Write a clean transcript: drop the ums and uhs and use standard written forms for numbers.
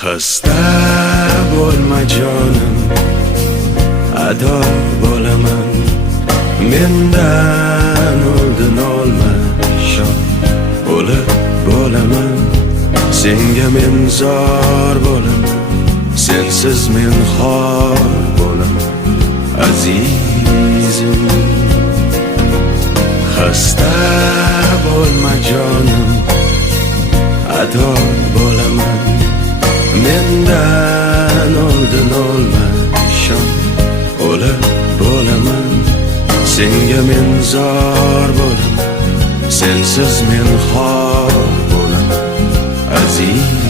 Xasta bo'lma jonim, ado bo'laman. Mendan oldin olma shon, o'lib bo'laman. Senga men zor bo'laman, sensiz men xor bo'laman azizim. Xasta bo'lma jonim, ado bo'laman. Mendan oldin olma shon, o'lib bo'laman. Senga men zor bo'laman, sensiz men xor bo'laman aziz.